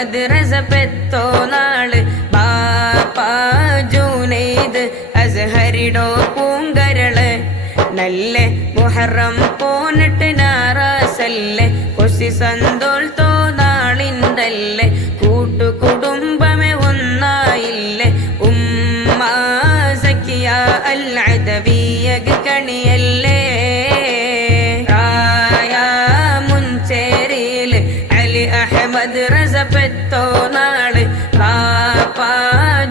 മദ്രസ പെത്തോ നാള് ബാപ്പാ ജുനൈദ് അസ്ഹരിടോ പൂങ്കരള് നല്ല മുഹറം പോന്നിട്ട് നാറാസല്ലേ കൊസി സന്തോൾ തോന്നാളിണ്ടല്ലേ കൂട്ടുകുടുംബമേ ഒന്നായില്ലേ ഉമ്മ സക്കിയ അൽ അദവിയക കണിയല്ലേ റായ മുൻചേരിയിൽ അലി അഹമ്മദ് റസ പെത്തോ നാള് ബാപ്പാ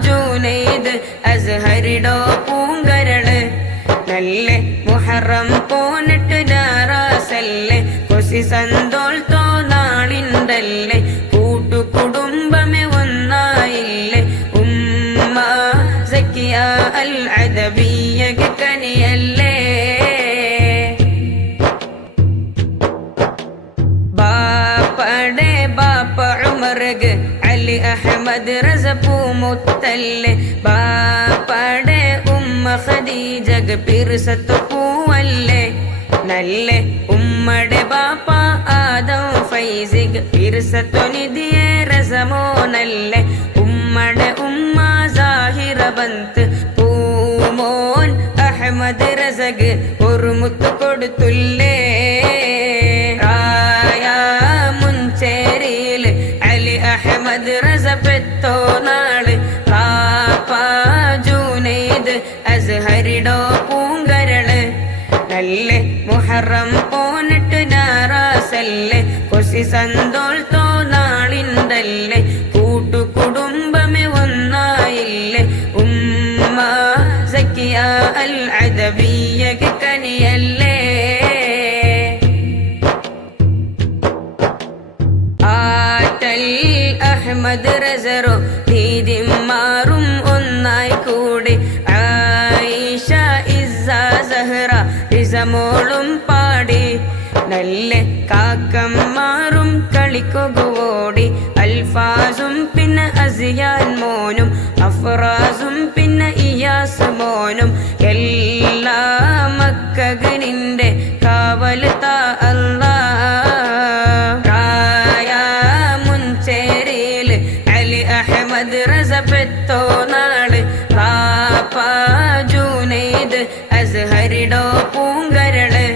ജുനൈദ് അസ്ഹരിടോ പൂങ്കരള് നല്ല മുഹറം പോന്നിട്ട് നാറാസല്ലേ കൊസി സന്തോൾ തോന്നാളിണ്ടല്ലേ കൂട്ടുകുടുംബമേ ഒന്നായില്ലേ ഉമ്മ സക്കിയ അൽ അദവിയക കണിയല്ലേ ബാപ്പടെ ബാപ്പ ഉമർഗ് അലി അഹമ്മദ് റസ പൂമുത്തല്ലേ ബാപ്പടെ ഉമ്മ ഖദീജഗ് പിർസത്തു പൂവല്ലേ നല്ല ഉമ്മടെ ബാപ്പ ആദം ഫൈസിഗ് പിർസത്തു നിധിയെ രസമോനല്ലേ ഉമ്മടെ ഉമ്മ സാഹിറ ബന്ത് പൂമോൻ അഹമ്മദ് റസഗ് ഒരു മുത്ത് കൊടുത്തുല്ലേ റായ മുൻചേരിയിൽ അലി അഹമ്മദ് റസ പെത്തോ നാള് ബാപ്പാ ജുനൈദ് അസ്ഹരിടോ പൂങ്കരള് നല്ല മുഹറം പോന്നിട്ട് നാറാസല്ലേ കൊസി സന്തോൾ തോന്നാളിണ്ടല്ലേ കൂട്ടുകുടുംബമേ ഒന്നായില്ലേ ഉമ്മ സക്കിയ അൽ അദവിയക കണിയല്ലേ ആറ്റൽ അഹമ്മദ് റസറോ ദീദിമാറും ഒന്നായി കൂടി ആയിഷ ഇസ്സ സഹറ റിസമോളും പാടി നല്ല കാക്കന്മാരും കളിക്കൊകുവോടി അൽഫാസും പിന്നെ അസിയാൻ മോനും അഫ്റാസും പിന്നെ ഇയാസ് മോനും എല്ലാ മക്കഗനിന്റെ കാവല് താ അല്ലാ റായ മുൻചേരിയിൽ അലി അഹമ്മദ് റസ പെത്തോ നാള് ബാപ്പാ ജുനൈദ് അസ്ഹരിടോ പൂങ്കരള്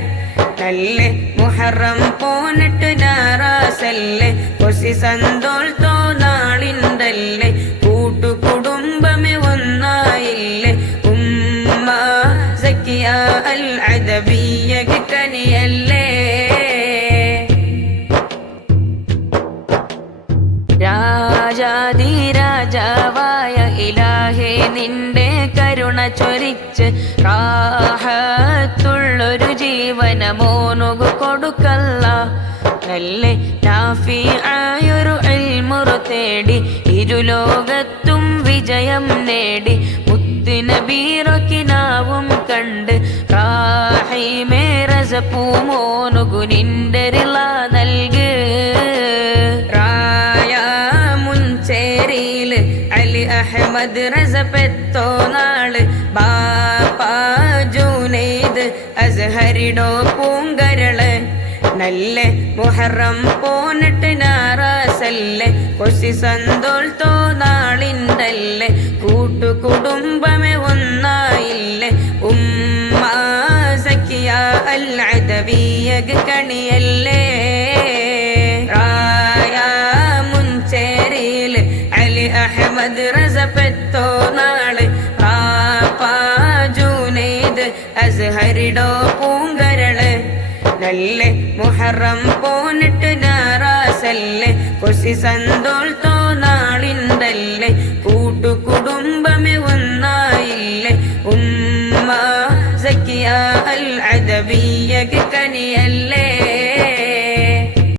നല്ല മുഹറം പോന്നിട്ട് നാറാസല്ലേ കൊസി സന്തോൾ തോന്നാളിണ്ടല്ലേ കൂട്ടുകുടുംബമേ ഒന്നായില്ലേ ഉമ്മ സക്കിയ അൽ അദവിയക കണിയല്ലേ രാജാതി രാജാവായ ഇലാഹേ നിന്റെ കരുണ ചൊരിച്ച് റാഹത്തുള്ളൊരു ജീവന മോനുകു കൊടുക്കല്ല നല്ല നാഫി ആയൊരു ഇൽമുറു തേടി ഇരുലോകത്തും വിജയം നേടി മുത്തുനബീറൊക്കിനാവും കണ്ട് റാഹിമേ റസ പൂമോനുകു നിന്റെ റിള നൽക് റായ മുൻചേരിയിൽ അലി അഹമ്മദ് റസ പെത്തോ നാള് ബാപ്പാ ജുനൈദ് അസ്ഹരിടോ പൂങ്കരള് നല്ല മുഹറം പോന്നിട്ട് നാറാസല്ലേ കൊസി സന്തോൾ തോന്നാളിണ്ടല്ലേ കൂട്ടുകുടുംബമേ ഒന്നായില്ലേ ഉമ്മ സക്കിയ അൽ അദവിയക കണിയല്ലേ റായ മുൻചേരിയിൽ അലി അഹമ്മദ് റസ പെത്തോ നാള് ബാപ്പാ ജുനൈദ് അസ്ഹരിടോ പൂങ്കരള് നല്ല മുഹറം പോന്നിട്ട് നാറാസല്ലേ കൊസി സന്തോൾ തോന്നാളിണ്ടല്ലേ കൂട്ടുകുടുംബ